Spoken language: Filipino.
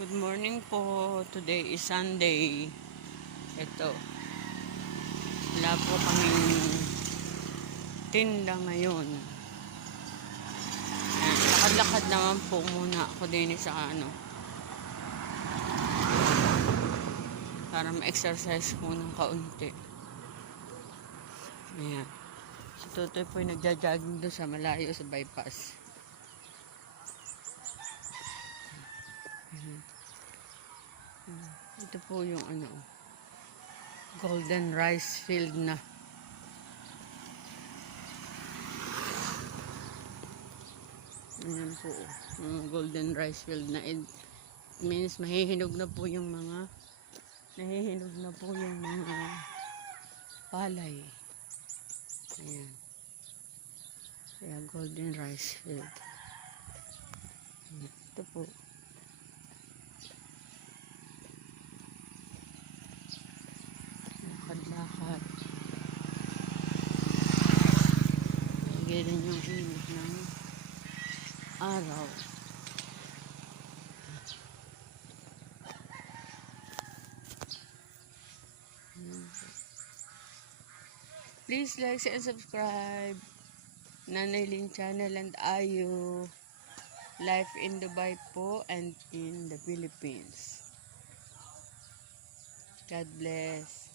Good morning po. Today is Sunday. Ito. Wala po kaming tinda ngayon. Ayan, lakad-lakad naman po muna ako din sa para ma-exercise po ng kaunti. Ayan. Si Tutoy po yung nagja-jogging doon sa malayo sa bypass. Ayan. Ito po yung golden rice field na. Ayan po, golden rice field na. It means mahihinog na po yung mga palay. Ayan. Kaya golden rice field. Ito po. Lakad-lakad. Ganyan yung init ng araw. Please like and subscribe. Nanay Lynn Channel and Ayu. Life in Dubai po and in the Philippines. God bless.